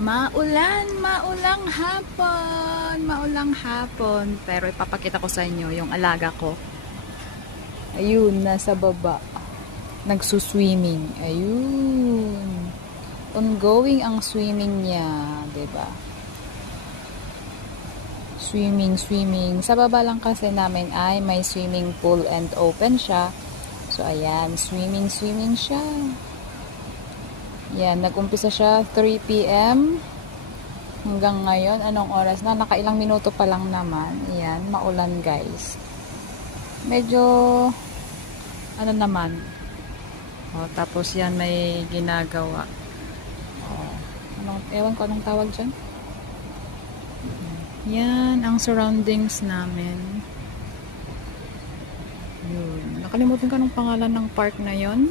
Maulang hapon, maulang hapon. Pero ipapakita ko sa inyo yung alaga ko. Ayun, nasa baba. Nagsuswimming. Ayun. Ongoing ang swimming niya, 'di ba? Swimming, swimming. Sa baba lang kasi namin ay may swimming pool and open siya. So, ayan, swimming, swimming siya. Yan, nag-umpisa siya 3 p.m. hanggang ngayon. Anong oras na? Nakailang minuto pa lang naman. Yan, maulan guys. Medyo, ano naman. O, tapos yan may ginagawa. O, ewan ko anong tawag dyan. Yan, ang surroundings namin. Yun. Nakalimutan ko anong pangalan ng park na yon.